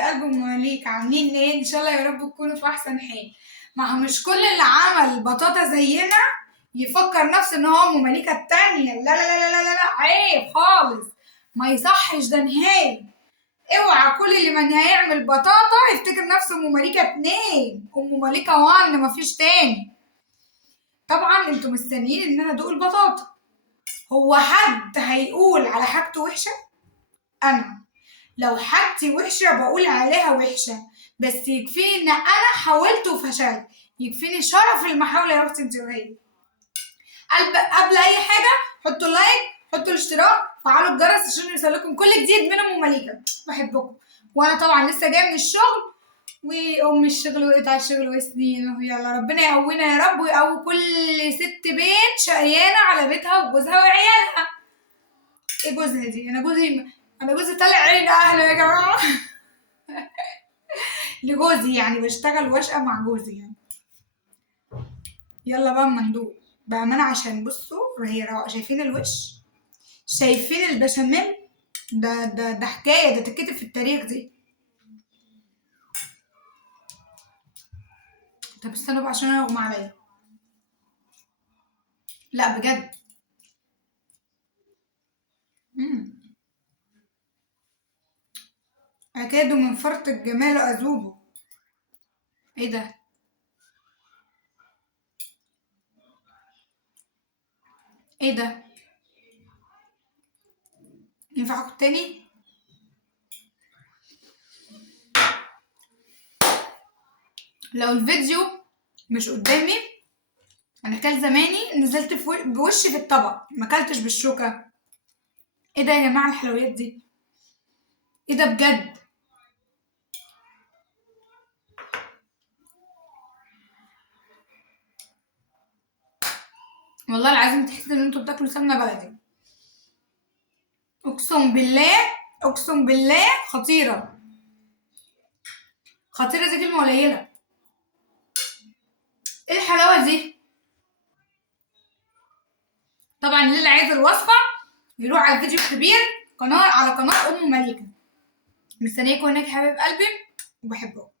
قلب مواليك عاملين ايه؟ ان شاء الله يا رب تكونوا في احسن حال. ما هو مش كل اللي عمل بطاطا زينا يفكر نفسه ان هو ام مليكة التانية. لا لا لا لا لا لا، عيب خالص، ما يصحش ده نهائي. اوعى كل اللي من هيعمل بطاطا يفتكر نفسه ام مليكة اتنين، ام مليكة وان، مفيش تاني. طبعا انتوا مستنيين ان انا ادوق البطاطا. هو حد هيقول على حاجته وحشة؟ انا لو حاجتي وحشة بقول عليها وحشة، بس يكفيني ان انا حاولت وفشلت، يكفيني شرف المحاولة يا اختي انت وهي. قبل اي حاجة حطوا لايك، حطوا الاشتراك، فعلوا الجرس عشان يوصلكم كل جديد من ام مليكة. بحبكم. وانا طبعا لسه جاية من الشغل، وام الشغل وقت على الشغل وسنين، يلا ربنا يقوينا يا رب، ويقوي كل ست بيت شقيانة على بيتها وجوزها وعيالها. ايه جوزها دي؟ انا جوزي طالع عين اهله يا جماعة. لجوزي يعني بشتغل واشقى مع جوزي يعني. يلا بقى اما ندوق بأمانة، عشان بصوا هي روعة. شايفين الوش؟ شايفين البشاميل؟ ده حكاية، ده تتكتب في التاريخ دي. طب استنوا بقى عشان انا اغمى عليا. لا بجد. أكاد من فرط الجمال أذوبه. ايه ده؟ ايه ده؟ ينفع اخد تاني؟ لو الفيديو مش قدامي، انا كان زماني نزلت بوشي في الطبق، ما اكلتش بالشوكة. ايه ده يا جماعة الحلويات دي؟ ايه ده بجد؟ والله العظيم تحس ان انتوا بتاكلوا سمنة بلدي. اقسم بالله، اقسم بالله خطيرة. خطيرة دي كلمة قليلة. ايه الحلاوة دي؟ طبعا اللي عايز الوصفة يروح على الفيديو الكبير، على قناة ام مليكة. مستنياكم هناك يا حبايب قلبي، وبحبكم.